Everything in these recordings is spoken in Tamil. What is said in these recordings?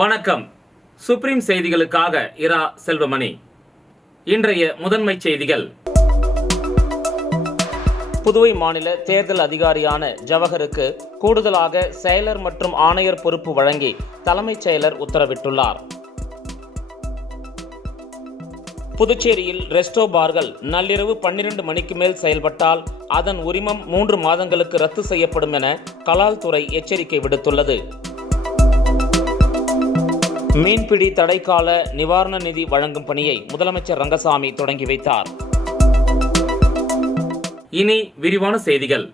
வணக்கம். சுப்ரீம் செய்திகளுக்காக இரா செல்வமணி. இன்றைய முதன்மை செய்திகள். புதுவை மாநில தேர்தல் அதிகாரியான ஜவஹருக்கு கூடுதலாக செயலர் மற்றும் ஆணையர் பொறுப்பு வழங்கி தலைமைச் செயலர் உத்தரவிட்டுள்ளார். புதுச்சேரியில் ரெஸ்டோ பார்கள் நள்ளிரவு 12 மணிக்கு மேல் செயல்பட்டால் அதன் உரிமம் 3 மாதங்களுக்கு ரத்து செய்யப்படும் என கலால் துறை எச்சரிக்கை விடுத்துள்ளது. மீன்பிடி தடைக்கால நிவாரண நிதி வழங்கும் பணியை முதலமைச்சர் ரங்கசாமி தொடங்கி வைத்தார். இனி விரிவான செய்திகள்.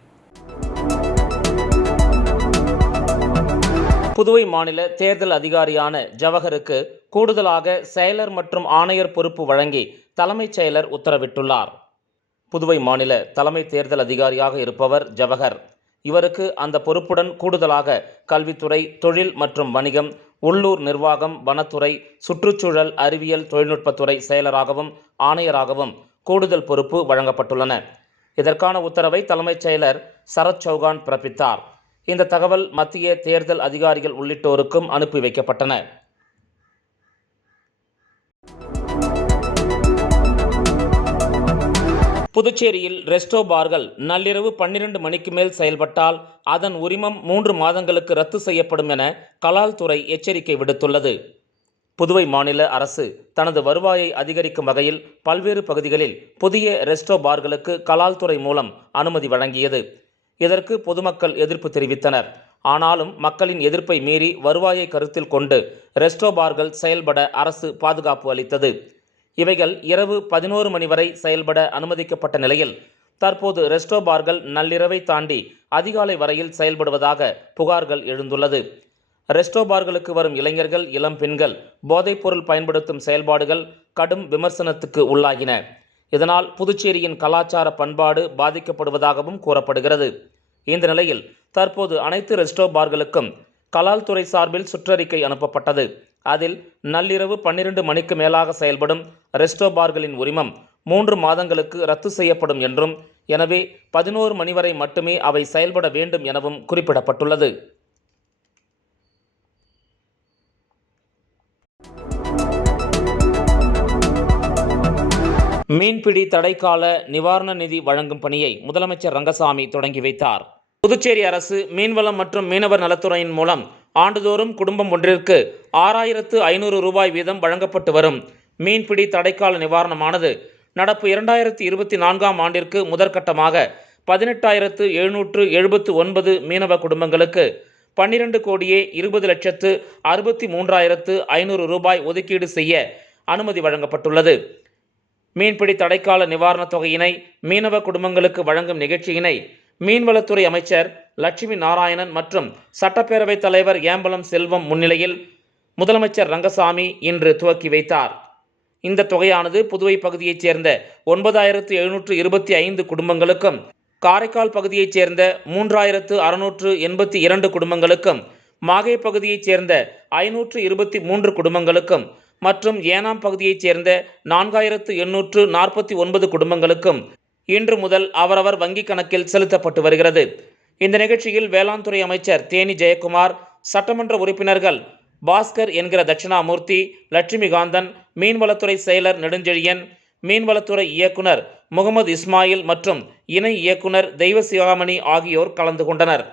புதுவை மாநில தேர்தல் அதிகாரியான ஜவஹருக்கு கூடுதலாக செயலர் மற்றும் ஆணையர் பொறுப்பு வழங்கி தலைமைச் செயலர் உத்தரவிட்டுள்ளார். புதுவை மாநில தலைமை தேர்தல் அதிகாரியாக இருப்பவர் ஜவஹர். இவருக்கு அந்த பொறுப்புடன் கூடுதலாக கல்வித்துறை, தொழில் மற்றும் வணிகம், உள்ளூர் நிர்வாகம், வனத்துறை, சுற்றுச்சூழல், அறிவியல், தொழில்நுட்பத்துறை செயலராகவும் ஆணையராகவும் கூடுதல் பொறுப்பு வழங்கப்பட்டுள்ளன. இதற்கான உத்தரவை தலைமைச் செயலர் சரத் சௌகான் பிறப்பித்தார். இந்த தகவல் மத்திய தேர்தல் அதிகாரிகள் உள்ளிட்டோருக்கும் அனுப்பி வைக்கப்பட்டன. புதுச்சேரியில் ரெஸ்டோ பார்கள் நள்ளிரவு 12 மணிக்கு மேல் செயல்பட்டால் அதன் உரிமம் 3 மாதங்களுக்கு ரத்து செய்யப்படும் என கலால் துறை எச்சரிக்கை விடுத்துள்ளது. புதுவை மாநில அரசு தனது வருவாயை அதிகரிக்கும் வகையில் பல்வேறு பகுதிகளில் புதிய ரெஸ்டோ பார்களுக்கு கலால் துறை மூலம் அனுமதி வழங்கியது. இதற்கு பொதுமக்கள் எதிர்ப்பு தெரிவித்தனர். ஆனாலும் மக்களின் எதிர்ப்பை மீறி வருவாயை கருத்தில் கொண்டு ரெஸ்டோ பார்கள் செயல்பட அரசு பாதுகாப்பு அளித்தது. இவைகள் இரவு 11 மணி வரை செயல்பட அனுமதிக்கப்பட்ட நிலையில் தற்போது ரெஸ்டோ பார்கள் நள்ளிரவை தாண்டி அதிகாலை வரையில் செயல்படுவதாக புகார்கள் எழுந்துள்ளது. ரெஸ்டோ பார்களுக்கு வரும் இளைஞர்கள், இளம் பெண்கள் போதைப்பொருள் பயன்படுத்தும் செயல்பாடுகள் கடும் விமர்சனத்துக்கு உள்ளாகின. இதனால் புதுச்சேரியின் கலாச்சார பண்பாடு பாதிக்கப்படுவதாகவும் கூறப்படுகிறது. இந்த நிலையில் தற்போது அனைத்து ரெஸ்டோ பார்களுக்கும் கலால் துறை சார்பில் சுற்றறிக்கை அனுப்பப்பட்டது. அதில் நள்ளிரவு 12 மணிக்கு மேலாக செயல்படும் ரெஸ்டோ பார்களின் உரிமம் 3 மாதங்களுக்கு ரத்து செய்யப்படும் என்றும், எனவே 11 மணி வரை மட்டுமே அவை செயல்பட வேண்டும் எனவும் குறிப்பிடப்பட்டுள்ளது. மீன்பிடி தடைக்கால நிவாரண நிதி வழங்கும் பணியை முதலமைச்சர் ரங்கசாமி தொடங்கி வைத்தார். புதுச்சேரி அரசு மீன்வளம் மற்றும் மீனவர் நலத்துறையின் மூலம் ஆண்டுதோறும் குடும்பம் ஒன்றிற்கு 6500 ரூபாய் வீதம் வழங்கப்பட்டு வரும் மீன்பிடி தடைக்கால நிவாரணமானது நடப்பு 2024ஆம் ஆண்டிற்கு முதற்கட்டமாக 18,779 மீனவ குடும்பங்களுக்கு 12,20,63,500 ரூபாய் ஒதுக்கீடு செய்ய அனுமதி வழங்கப்பட்டுள்ளது. மீன்பிடி தடைக்கால நிவாரணத் தொகையினை மீனவ குடும்பங்களுக்கு வழங்கும் நிகழ்ச்சியினை மீன்வளத்துறை அமைச்சர் லட்சுமி நாராயணன் மற்றும் சட்டப்பேரவைத் தலைவர் ஏம்பலம் செல்வம் முன்னிலையில் முதலமைச்சர் ரங்கசாமி இன்று துவக்கி வைத்தார். இந்த தொகையானது புதுவை பகுதியைச் சேர்ந்த 9,725 குடும்பங்களுக்கும், காரைக்கால் பகுதியைச் சேர்ந்த 3,682 குடும்பங்களுக்கும், மாகே பகுதியைச் சேர்ந்த 523 குடும்பங்களுக்கும் மற்றும் ஏனாம் பகுதியைச் சேர்ந்த 4,849 குடும்பங்களுக்கும் இன்று முதல் அவரவர் வங்கிக் கணக்கில் செலுத்தப்பட்டு வருகிறது. இந்த நிகழ்ச்சியில் வேளாண் துறை அமைச்சர் தேனி ஜெயக்குமார், சட்டமன்ற உறுப்பினர்கள் பாஸ்கர் என்கிற தட்சிணாமூர்த்தி, லட்சுமிகாந்தன், மீன்வளத்துறை செயலர் நெடுஞ்செழியன், மீன்வளத்துறை இயக்குனர் முகமது இஸ்மாயில் மற்றும் இணை இயக்குனர் தெய்வசிகாமணி ஆகியோர் கலந்து கொண்டனர்.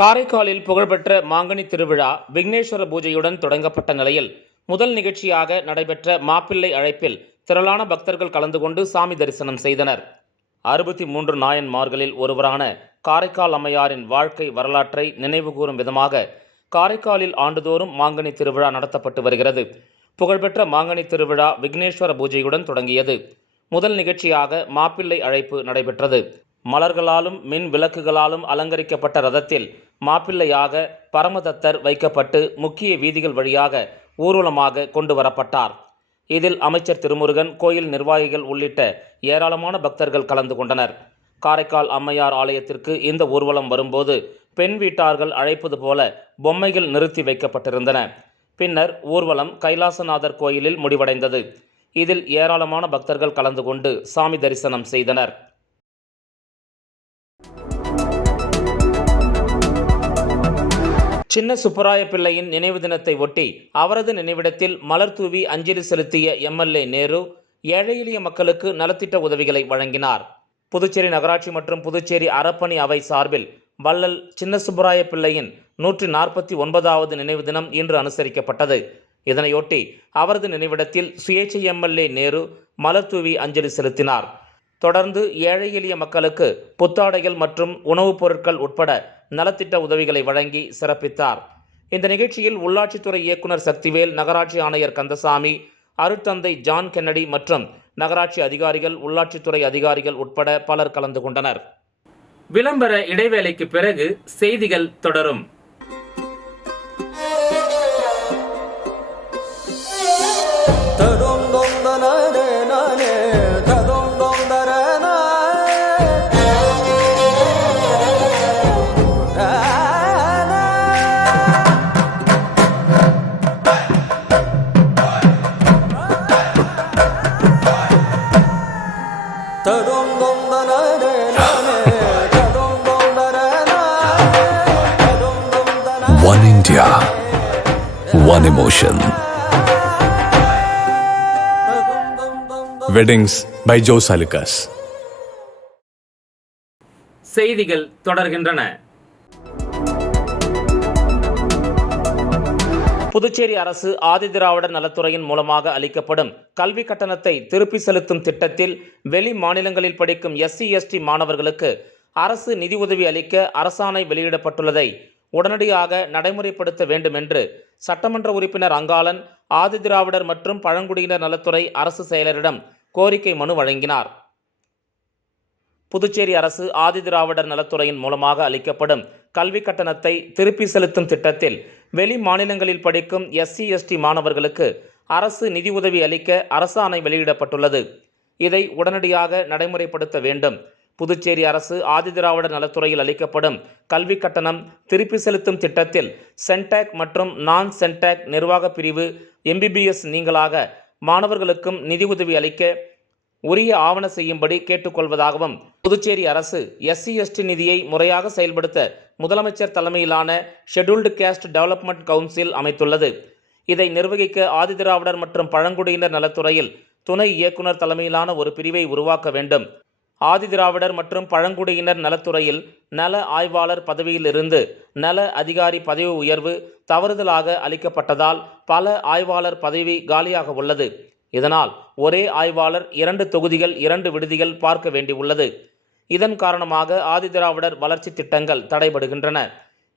காரைக்காலில் புகழ்பெற்ற மாங்கனி திருவிழா விக்னேஸ்வர பூஜையுடன் தொடங்கப்பட்ட நிலையில் முதல் நிகழ்ச்சியாக நடைபெற்ற மாப்பிள்ளை அழைப்பில் திரளான பக்தர்கள் கலந்து கொண்டு சாமி தரிசனம் செய்தனர். 63 நாயன்மார்களில் ஒருவரான காரைக்கால் அம்மையாரின் வாழ்க்கை வரலாற்றை நினைவுகூரும் விதமாக காரைக்காலில் ஆண்டுதோறும் மாங்கனி திருவிழா நடத்தப்பட்டு வருகிறது. புகழ்பெற்ற மாங்கனி திருவிழா விக்னேஸ்வர பூஜையுடன் தொடங்கியது. முதல் நிகழ்ச்சியாக மாப்பிள்ளை அழைப்பு நடைபெற்றது. மலர்களாலும் மின் விளக்குகளாலும் அலங்கரிக்கப்பட்ட ரதத்தில் மாப்பிள்ளையாக பரமதத்தர் வைக்கப்பட்டு முக்கிய வீதிகள் வழியாக ஊர்வலமாக கொண்டு வரப்பட்டார். இதில் அமைச்சர் திருமுருகன், கோயில் நிர்வாகிகள் உள்ளிட்ட ஏராளமான பக்தர்கள் கலந்து கொண்டனர். காரைக்கால் அம்மையார் ஆலயத்திற்கு இந்த ஊர்வலம் வரும்போது பெண் வீட்டார்கள் அழைப்பது போல பொம்மைகள் நிறுத்தி வைக்கப்பட்டிருந்தன. பின்னர் ஊர்வலம் கைலாசநாதர் கோயிலில் முடிவடைந்தது. இதில் ஏராளமான பக்தர்கள் கலந்து கொண்டு சாமி தரிசனம் செய்தனர். சின்ன சுப்பராய பிள்ளையின் நினைவு தினத்தை ஒட்டி அவரது நினைவிடத்தில் மலர் தூவி அஞ்சலி செலுத்திய எம்எல்ஏ நேரு ஏழை எளிய மக்களுக்கு நலத்திட்ட உதவிகளை வழங்கினார். புதுச்சேரி நகராட்சி மற்றும் புதுச்சேரி அறப்பணி அவை சார்பில் வள்ளல் சின்ன சுப்பராய பிள்ளையின் 149வது நினைவு தினம் இன்று அனுசரிக்கப்பட்டது. இதனையொட்டி அவரது நினைவிடத்தில் சுயேட்சை எம்எல்ஏ நேரு மலர் தூவி அஞ்சலி செலுத்தினார். தொடர்ந்து ஏழை எளிய மக்களுக்கு புத்தாடைகள் மற்றும் உணவுப் பொருட்கள் உட்பட நலத்திட்ட உதவிகளை வழங்கி சிறப்பித்தார். இந்த நிகழ்ச்சியில் உள்ளாட்சித்துறை இயக்குனர் சக்திவேல், நகராட்சி ஆணையர் கந்தசாமி, அருட்தந்தை ஜான் கென்னடி மற்றும் நகராட்சி அதிகாரிகள், உள்ளாட்சித்துறை அதிகாரிகள் உட்பட பலர் கலந்து கொண்டனர். விளம்பர இடைவேளைக்கு பிறகு செய்திகள் தொடரும். One India, one emotion. Weddings by Jose Alucas. செய்திகள் தொடர்கின்றன. புதுச்சேரி அரசு ஆதிதிராவிடர் நலத்துறையின் மூலமாக அளிக்கப்படும் கல்வி கட்டணத்தை திருப்பி செலுத்தும் திட்டத்தில் வெளி மாநிலங்களில் படிக்கும் SC/ST மாணவர்களுக்கு அரசு நிதியுதவி அளிக்க அரசாணை வெளியிடப்பட்டுள்ளதை உடனடியாக நடைமுறைப்படுத்த வேண்டும் என்று சட்டமன்ற உறுப்பினர் அங்காளன் ஆதிதிராவிடர் மற்றும் பழங்குடியினர் நலத்துறை அரசு செயலரிடம் கோரிக்கை மனு வழங்கினார். புதுச்சேரி அரசு ஆதிதிராவிடர் நலத்துறையின் மூலமாக அளிக்கப்படும் கல்வி கட்டணத்தை திருப்பி செலுத்தும் திட்டத்தில் வெளி மாநிலங்களில் படிக்கும் SC/ST மாணவர்களுக்கு அரசு நிதியுதவி அளிக்க அரசாணை வெளியிடப்பட்டுள்ளது. இதை உடனடியாக நடைமுறைப்படுத்த வேண்டும். புதுச்சேரி அரசு ஆதிதிராவிடர் நலத்துறையில் அளிக்கப்படும் கல்வி கட்டணம் திருப்பி செலுத்தும் திட்டத்தில் சென்டாக் மற்றும் நான் சென்டாக் நிர்வாக பிரிவு MBBS நீங்களாக மாணவர்களுக்கும் நிதியுதவி அளிக்க உரிய ஆவண செய்யும்படி கேட்டுக்கொள்வதாகவும், புதுச்சேரி அரசு SC/ST நிதியை முறையாக செயல்படுத்த முதலமைச்சர் தலைமையிலான ஷெட்யூல்டு கேஸ்ட் டெவலப்மெண்ட் கவுன்சில் அமைத்துள்ளது. இதை நிர்வகிக்க ஆதிதிராவிடர் மற்றும் பழங்குடியினர் நலத்துறையில் துணை இயக்குனர் தலைமையிலான ஒரு பிரிவை உருவாக்க வேண்டும். ஆதிதிராவிடர் மற்றும் பழங்குடியினர் நலத்துறையில் நல ஆய்வாளர் பதவியிலிருந்து நல அதிகாரி பதவி உயர்வு தவறுதலாக அளிக்கப்பட்டதால் பல ஆய்வாளர் பதவி காலியாக உள்ளது. இதனால் ஒரே ஆய்வாளர் 2 தொகுதிகள் 2 விடுதிகள் பார்க்க வேண்டியுள்ளது. இதன் காரணமாக ஆதிதிராவிடர் வளர்ச்சி திட்டங்கள் தடைபடுகின்றன.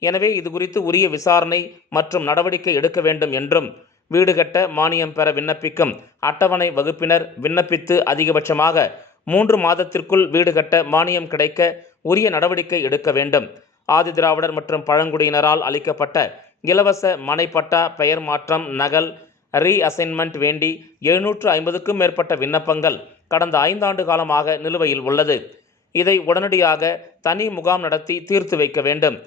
எனவே இதுகுறித்து உரிய விசாரணை மற்றும் நடவடிக்கை எடுக்க வேண்டும் என்றும், வீடு கட்ட மானியம் பெற விண்ணப்பிக்கும் அட்டவணை வகுப்பினர் விண்ணப்பித்து அதிகபட்சமாக 3 மாதத்திற்குள் வீடு கட்ட மானியம் கிடைக்க உரிய நடவடிக்கை எடுக்க வேண்டும். ஆதிதிராவிடர் மற்றும் பழங்குடியினரால் அளிக்கப்பட்ட இலவச மனைப்பட்டா பெயர் மாற்றம் நகல் ரீஅசைன்மெண்ட் வேண்டி 750க்கும் மேற்பட்ட விண்ணப்பங்கள் கடந்த 5 ஆண்டு காலமாக நிலுவையில் உள்ளது. இதை உடனடியாக தனி முகாம் நடத்தி தீர்த்து வைக்க வேண்டும்.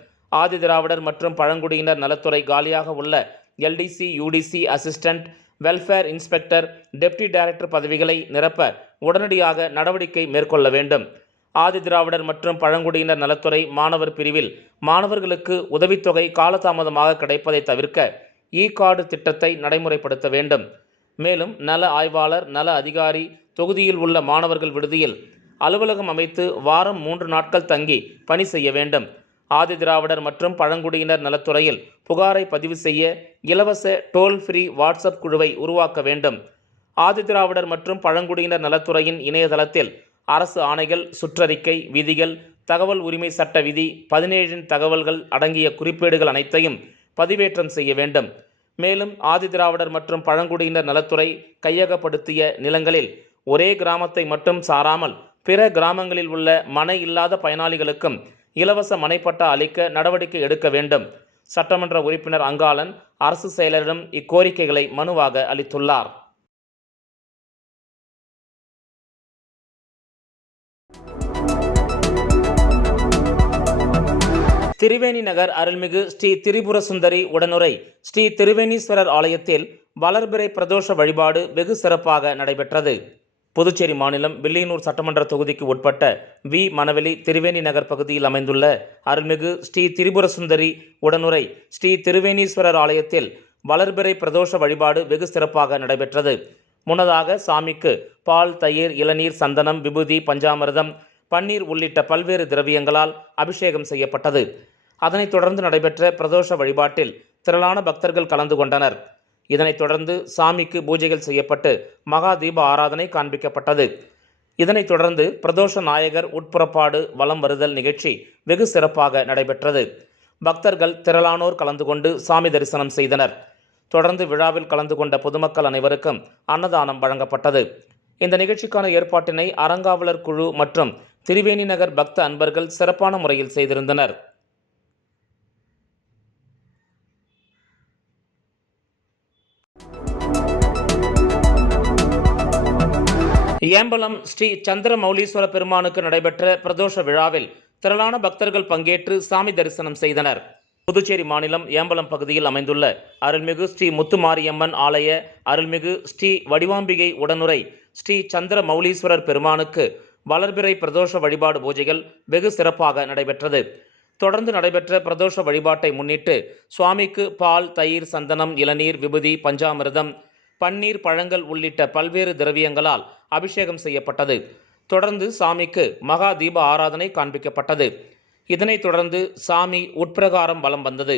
ஆதிதிராவிடர் மற்றும் பழங்குடியினர் நலத்துறை காலியாக உள்ள LDC, UDC, assistant, welfare inspector, deputy director பதவிகளை நிரப்ப உடனடியாக நடவடிக்கை மேற்கொள்ள வேண்டும். ஆதிதிராவிடர் மற்றும் பழங்குடியினர் நலத்துறை மாணவர் பிரிவில் மாணவர்களுக்கு உதவித்தொகை காலதாமதமாக கிடைப்பதை தவிர்க்க கார்டு திட்டத்தை நடைமுறைப்படுத்த வேண்டும். மேலும் நல ஆய்வாளர், நல அதிகாரி தொகுதியில் உள்ள மாணவர்கள் விடுதியில் அலுவலகம் அமைத்து வாரம் 3 நாட்கள் தங்கி பணி செய்ய வேண்டும். ஆதிதிராவிடர் மற்றும் பழங்குடியினர் நலத்துறையில் புகாரை பதிவு செய்ய இலவச டோல் ஃப்ரீ வாட்ஸ்அப் குழுவை உருவாக்க வேண்டும். ஆதிதிராவிடர் மற்றும் பழங்குடியினர் நலத்துறையின் இணையதளத்தில் அரசு ஆணைகள், சுற்றறிக்கை, விதிகள், தகவல் உரிமை சட்ட விதி 17 தகவல்கள் அடங்கிய குறிப்பேடுகள் அனைத்தையும் பதிவேற்றம் செய்ய வேண்டும். மேலும் ஆதிதிராவிடர் மற்றும் பழங்குடியினர் நலத்துறை கையகப்படுத்திய நிலங்களில் ஒரே கிராமத்தை மட்டும் சாராமல் பிற கிராமங்களில் உள்ள மனை இல்லாத பயனாளிகளுக்கும் இலவச மனைப்பட்டா அளிக்க நடவடிக்கை எடுக்க வேண்டும். சட்டமன்ற உறுப்பினர் அங்காளன் அரசு செயலரிடம் இக்கோரிக்கைகளை மனுவாக அளித்துள்ளார். திரிவேணி நகர் அருள்மிகு ஸ்ரீ திரிபுர சுந்தரி உடனுரை ஸ்ரீ திருவேணீஸ்வரர் ஆலயத்தில் வளர்பிறை பிரதோஷ வழிபாடு வெகு சிறப்பாக நடைபெற்றது. புதுச்சேரி மாநிலம் வில்லியனூர் சட்டமன்ற தொகுதிக்கு உட்பட்ட வி. மணவெளி திரிவேணி நகர் பகுதியில் அமைந்துள்ள அருள்மிகு ஸ்ரீ திரிபுர சுந்தரி உடனுரை ஸ்ரீ திருவேணீஸ்வரர் ஆலயத்தில் வளர்பிறை பிரதோஷ வழிபாடு வெகு சிறப்பாக நடைபெற்றது. முன்னதாக சாமிக்கு பால், தயிர், இளநீர், சந்தனம், விபூதி, பஞ்சாமிர்தம், பன்னீர் உள்ளிட்ட பல்வேறு திரவியங்களால் அபிஷேகம் செய்யப்பட்டது. அதனைத் தொடர்ந்து நடைபெற்ற பிரதோஷ வழிபாட்டில் திரளான பக்தர்கள் கலந்து கொண்டனர். இதனைத் தொடர்ந்து சாமிக்கு பூஜைகள் செய்யப்பட்டு மகா தீப ஆராதனை காண்பிக்கப்பட்டது. இதனைத் தொடர்ந்து பிரதோஷ நாயகர் உட்புறப்பாடு வலம் வருதல் நிகழ்ச்சி வெகு சிறப்பாக நடைபெற்றது. பக்தர்கள் திரளானோர் கலந்து கொண்டு சாமி தரிசனம் செய்தனர். தொடர்ந்து விழாவில் கலந்து கொண்ட பொதுமக்கள் அனைவருக்கும் அன்னதானம் வழங்கப்பட்டது. இந்த நிகழ்ச்சிக்கான ஏற்பாட்டினை அறங்காவலர் குழு மற்றும் திரிவேணி நகர் பக்த அன்பர்கள் சிறப்பான முறையில் செய்திருந்தனர். ஏம்பலம் ஸ்ரீ சந்திரமௌலீஸ்வர பெருமானுக்கு நடைபெற்ற பிரதோஷ விழாவில் திரளான பக்தர்கள் பங்கேற்று சாமி தரிசனம் செய்தனர். புதுச்சேரி மாநிலம் ஏம்பலம் பகுதியில் அமைந்துள்ள அருள்மிகு ஸ்ரீ முத்துமாரியம்மன் ஆலய அருள்மிகு ஸ்ரீ வடிவாம்பிகை உடனுரை ஸ்ரீ சந்திரமௌலீஸ்வரர் பெருமானுக்கு வளர்பிறை பிரதோஷ வழிபாடு பூஜைகள் வெகு சிறப்பாக நடைபெற்றது. தொடர்ந்து நடைபெற்ற பிரதோஷ வழிபாட்டை முன்னிட்டு சுவாமிக்கு பால், தயிர், சந்தனம், இளநீர், விபூதி, பஞ்சாமிர்தம், பன்னீர், பழங்கள் உள்ளிட்ட பல்வேறு திரவியங்களால் அபிஷேகம் செய்யப்பட்டது. தொடர்ந்து சாமிக்கு மகா தீப ஆராதனை காண்பிக்கப்பட்டது. இதனைத் தொடர்ந்து சாமி உட்பிரகாரம் வலம் வந்தது.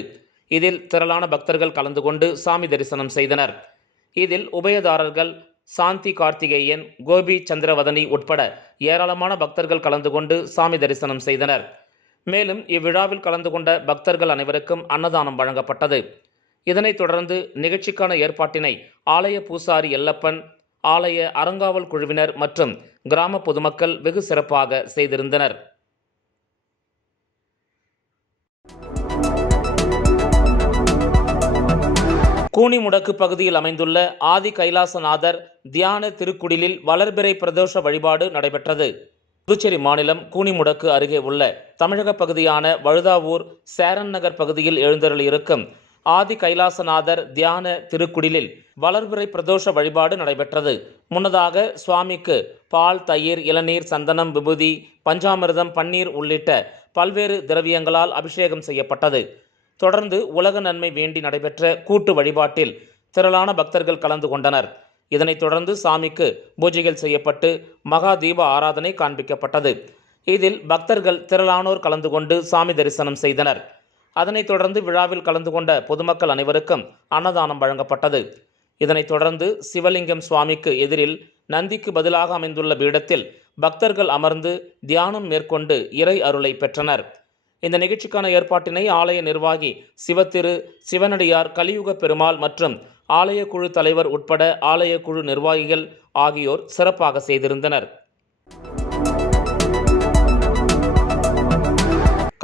இதில் திரளான பக்தர்கள் கலந்து கொண்டு சாமி தரிசனம் செய்தனர். இதில் உபயதாரர்கள் சாந்தி கார்த்திகேயன், கோபி சந்திரவதனி உட்பட ஏராளமான பக்தர்கள் கலந்து கொண்டு சாமி தரிசனம் செய்தனர். மேலும் இவ்விழாவில் கலந்து கொண்ட பக்தர்கள் அனைவருக்கும் அன்னதானம் வழங்கப்பட்டது. இதனைத் தொடர்ந்து நிகழ்ச்சிக்கான ஏற்பாட்டினை ஆலய பூசாரி எல்லப்பன், ஆலய அறங்காவல் குழுவினர் மற்றும் கிராம பொதுமக்கள் வெகு சிறப்பாக செய்திருந்தனர். கூனிமுடக்கு பகுதியில் அமைந்துள்ள ஆதி கைலாசநாதர் தியான திருக்குடிலில் வளர்பிறை பிரதோஷ வழிபாடு நடைபெற்றது. புதுச்சேரி மாநிலம் கூனிமுடக்கு அருகே உள்ள தமிழக பகுதியான வழுதாவூர் சேரன் நகர் பகுதியில் எழுந்தருளியிருக்கும் ஆதி கைலாசநாதர் தியான திருக்குடிலில் வளர்பிறை பிரதோஷ வழிபாடு நடைபெற்றது. முன்னதாக சுவாமிக்கு பால், தயிர், இளநீர், சந்தனம், விபூதி, பஞ்சாமிர்தம், பன்னீர் உள்ளிட்ட பல்வேறு திரவியங்களால் அபிஷேகம் செய்யப்பட்டது. தொடர்ந்து உலக நன்மை வேண்டி நடைபெற்ற கூட்டு வழிபாட்டில் திரளான பக்தர்கள் கலந்து கொண்டனர். இதனைத் தொடர்ந்து சாமிக்கு பூஜைகள் செய்யப்பட்டு மகா தீப ஆராதனை காண்பிக்கப்பட்டது. இதில் பக்தர்கள் திரளானோர் கலந்து கொண்டு சாமி தரிசனம் செய்தனர். அதனைத் தொடர்ந்து விழாவில் கலந்து கொண்ட பொதுமக்கள் அனைவருக்கும் அன்னதானம் வழங்கப்பட்டது. இதனைத் தொடர்ந்து சிவலிங்கம் சுவாமிக்கு எதிரில் நந்திக்கு பதிலாக அமைந்துள்ள பீடத்தில் பக்தர்கள் அமர்ந்து தியானம் மேற்கொண்டு இறை அருளை பெற்றனர். இந்த நிகழ்ச்சிக்கான ஏற்பாட்டினை ஆலய நிர்வாகி சிவத்திரு சிவனடியார் கலியுக பெருமாள் மற்றும் ஆலய குழு தலைவர் உட்பட ஆலய குழு நிர்வாகிகள் ஆகியோர் சிறப்பாக செய்திருந்தனர்.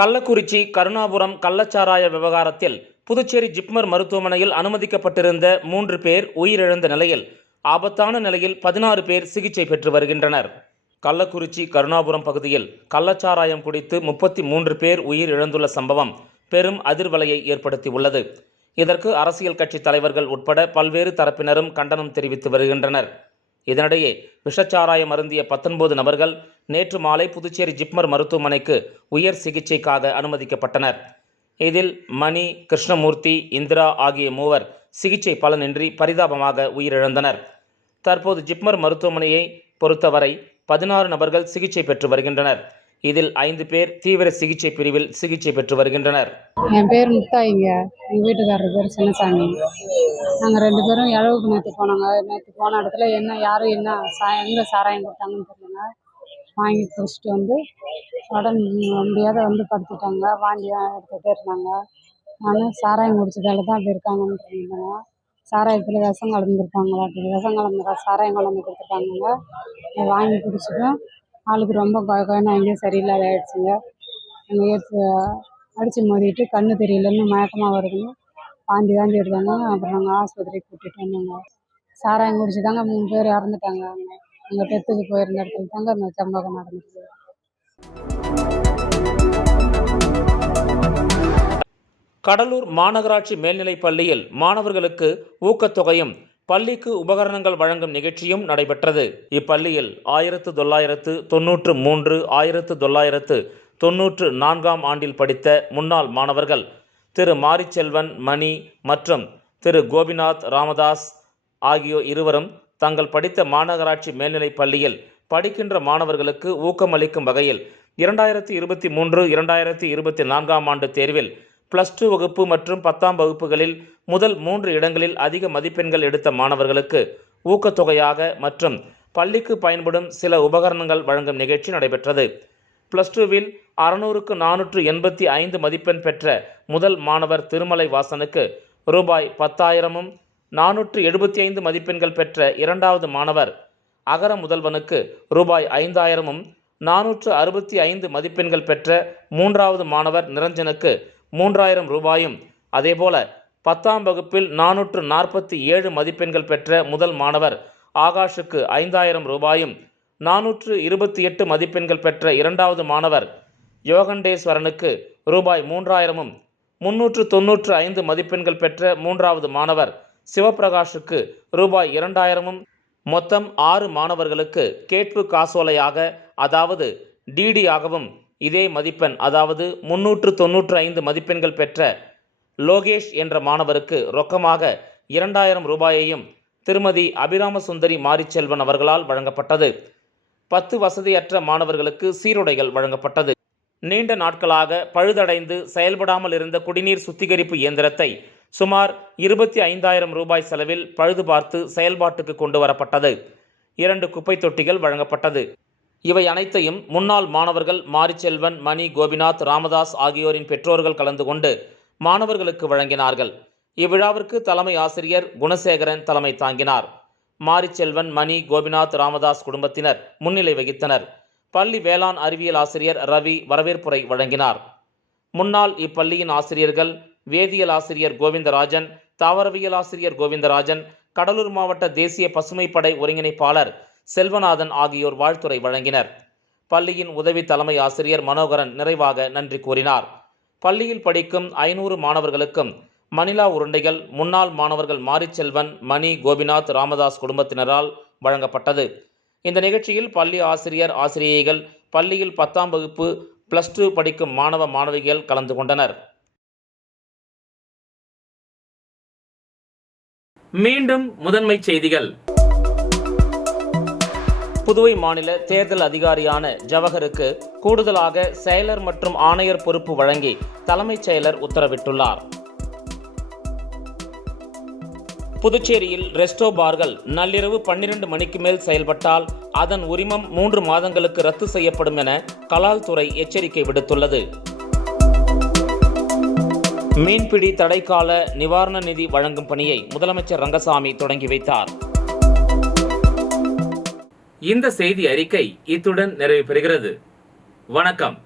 கள்ளக்குறிச்சி கருணாபுரம் கள்ளச்சாராய விவகாரத்தில் புதுச்சேரி ஜிப்மர் மருத்துவமனையில் அனுமதிக்கப்பட்டிருந்த 3 பேர் உயிரிழந்த நிலையில் ஆபத்தான நிலையில் 16 பேர் சிகிச்சை பெற்று வருகின்றனர். கள்ளக்குறிச்சி கருணாபுரம் பகுதியில் கள்ளச்சாராயம் குடித்து 33 பேர் உயிரிழந்துள்ள சம்பவம் பெரும் அதிர்வலையை ஏற்படுத்தியுள்ளது. இதற்கு அரசியல் கட்சி தலைவர்கள் உட்பட பல்வேறு தரப்பினரும் கண்டனம் தெரிவித்து வருகின்றனர். இதனிடையே விஷச்சாராயம் அருந்திய 19 நபர்கள் நேற்று மாலை புதுச்சேரி ஜிப்மர் மருத்துவமனைக்கு உயர் சிகிச்சைக்காக அனுமதிக்கப்பட்டனர். இதில் மணி, கிருஷ்ணமூர்த்தி, இந்திரா ஆகிய 3 சிகிச்சை பலனின்றி பரிதாபமாக உயிரிழந்தனர். தற்போது ஜிப்மர் மருத்துவமனையை பொறுத்தவரை 16 நபர்கள் சிகிச்சை பெற்று வருகின்றனர். இதில் 5 பேர் தீவிர சிகிச்சை பிரிவில் சிகிச்சை பெற்று வருகின்றனர். என் பேர் முத்தாயிங்க. எங்கள் வீட்டுக்காரர் பேர் சின்னசாமி. நாங்கள் 2 பேரும் இழவுக்கு நேற்று போனாங்க. நேற்று போன இடத்துல யாரும் எங்கே சாராயம் கொடுத்தாங்கன்னு தெரியலங்க. வாங்கி குடிச்சிட்டு வந்து உடம்பு முடியாத படுத்துட்டாங்க. வாந்தியாக எடுத்துகிட்டே இருந்தாங்க. நானும் சாராயம் குடிச்சதால தான் அப்படி இருக்காங்கன்னு இருந்தேங்க. சாராயத்தில் விஷம் கலந்துருப்பாங்களாட்டு, விஷம் கலந்து சாராயம் கலந்து கொடுத்துருக்காங்க. வாங்கி குடிச்சிட்டோம். ஆளுக்கு ரொம்ப பயணம் எங்கேயும் சரியில்லாத ஆயிடுச்சுங்க. எங்கள் அடித்து மோதிட்டு கண்ணு தெரியலன்னு மயக்கமாக வருதுங்க. வாந்தி எடுத்தாங்க. அப்புறம் நாங்கள் ஆஸ்பத்திரிக்கு கூட்டிகிட்டு வந்தோங்க. சாராயம் குடிச்சு தாங்க 3 பேர் இறந்துட்டாங்க. அங்கே டெத்துக்கு போயிருந்த இடத்துல தாங்க அந்த சம்பவம் நடந்துச்சு. கடலூர் மாநகராட்சி மேல்நிலைப் பள்ளியில் மாணவர்களுக்கு ஊக்கத்தொகையும் பள்ளிக்கு உபகரணங்கள் வழங்கும் நிகழ்ச்சியும் நடைபெற்றது. இப்பள்ளியில் 1993, 1994 ஆண்டில் படித்த முன்னாள் மாணவர்கள் திரு மாரிச்செல்வன் மணி மற்றும் திரு கோபிநாத் ராமதாஸ் ஆகியோர் இருவரும் தங்கள் படித்த மாநகராட்சி மேல்நிலைப் பள்ளியில் படிக்கின்ற மாணவர்களுக்கு ஊக்கமளிக்கும் வகையில் 2023-2024 ஆண்டு தேர்வில் +2 வகுப்பு மற்றும் 10ஆம் வகுப்புகளில் முதல் 3 இடங்களில் அதிக மதிப்பெண்கள் எடுத்த மாணவர்களுக்கு ஊக்கத்தொகையாக மற்றும் பள்ளிக்கு பயன்படும் சில உபகரணங்கள் வழங்கும் நிகழ்ச்சி நடைபெற்றது. +2வில் 600க்கு 485 மதிப்பெண் பெற்ற முதல் மாணவர் திருமலை வாசனுக்கு ரூபாய் 10,000, 475 மதிப்பெண்கள் பெற்ற இரண்டாவது மாணவர் அகர முதல்வனுக்கு ரூபாய் 5,000, 465 மதிப்பெண்கள் பெற்ற மூன்றாவது மாணவர் நிரஞ்சனுக்கு 3,000 ரூபாயும், அதேபோல 10ஆம் வகுப்பில் 447 மதிப்பெண்கள் பெற்ற முதல் மாணவர் ஆகாஷுக்கு 5,000 ரூபாயும், 428 மதிப்பெண்கள் பெற்ற இரண்டாவது மாணவர் யோகண்டேஸ்வரனுக்கு ரூபாய் 3,000, 395 மதிப்பெண்கள் பெற்ற மூன்றாவது மாணவர் சிவபிரகாஷுக்கு ரூபாய் 2,000, மொத்தம் 6 மாணவர்களுக்கு கேட்பு காசோலையாக, அதாவது டிடி ஆகவும் இதே மதிப்பெண், அதாவது 395 மதிப்பெண்கள் பெற்ற லோகேஷ் என்ற மாணவருக்கு ரொக்கமாக 2,000 ரூபாயையும் திருமதி அபிராமசுந்தரி மாரிச்செல்வன் அவர்களால் வழங்கப்பட்டது. 10 வசதியற்ற மாணவர்களுக்கு சீருடைகள் வழங்கப்பட்டது. நீண்ட நாட்களாக பழுதடைந்து செயல்படாமல் இருந்த குடிநீர் சுத்திகரிப்பு இயந்திரத்தை சுமார் 25,000 ரூபாய் செலவில் பழுது பார்த்து செயல்பாட்டுக்கு கொண்டு வரப்பட்டது. 2 குப்பை தொட்டிகள் வழங்கப்பட்டது. இவை அனைத்தையும் முன்னாள் மாணவர்கள் மாரிச்செல்வன், மணி, கோபிநாத், ராமதாஸ் ஆகியோரின் பெற்றோர்கள் கலந்து கொண்டு மாணவர்களுக்கு வழங்கினார்கள். இவ்விழாவிற்கு தலைமை ஆசிரியர் குணசேகரன் தலைமை தாங்கினார். மாரிச்செல்வன், மணி, கோபிநாத், ராமதாஸ் குடும்பத்தினர் முன்னிலை வகித்தனர். பள்ளி வேளாண் அறிவியல் ஆசிரியர் ரவி வரவேற்புரை வழங்கினார். முன்னாள் இப்பள்ளியின் ஆசிரியர்கள் வேதியியல் ஆசிரியர் கோவிந்தராஜன், தாவரவியல் ஆசிரியர் கோவிந்தராஜன், கடலூர் மாவட்ட தேசிய பசுமைப்படை ஒருங்கிணைப்பாளர் செல்வநாதன் ஆகியோர் வாழ்த்துரை வழங்கினர். பள்ளியின் உதவி தலைமை ஆசிரியர் மனோகரன் நிறைவாக நன்றி கூறினார். பள்ளியில் படிக்கும் 500 மாணவர்களுக்கும் மணிலா உருண்டைகள் முன்னாள் மாணவர்கள் மாரிச்செல்வன், மணி, கோபிநாத், ராமதாஸ் குடும்பத்தினரால் வழங்கப்பட்டது. இந்த நிகழ்ச்சியில் பள்ளி ஆசிரியர், ஆசிரியைகள், பள்ளியில் 10ஆம் வகுப்பு, +2 படிக்கும் மாணவ மாணவிகள் கலந்து கொண்டனர். மீண்டும் முதன்மை செய்திகள். புதுவை மாநில தேர்தல் அதிகாரியான ஜவஹருக்கு கூடுதலாக செயலர் மற்றும் ஆணையர் பொறுப்பு வழங்கி தலைமைச் செயலர் உத்தரவிட்டுள்ளார். புதுச்சேரியில் ரெஸ்டோ பார்கள் நள்ளிரவு 12 மணிக்கு மேல் செயல்பட்டால் அதன் உரிமம் 3 மாதங்களுக்கு ரத்து செய்யப்படும் என கலால் துறை எச்சரிக்கை விடுத்துள்ளது. மீன்பிடி தடைக்கால நிவாரண நிதி வழங்கும் பணியை முதலமைச்சர் ரங்கசாமி தொடங்கி வைத்தார். இந்த செய்தி அறிக்கை இத்துடன் நிறைவு பெறுகிறது. வணக்கம்.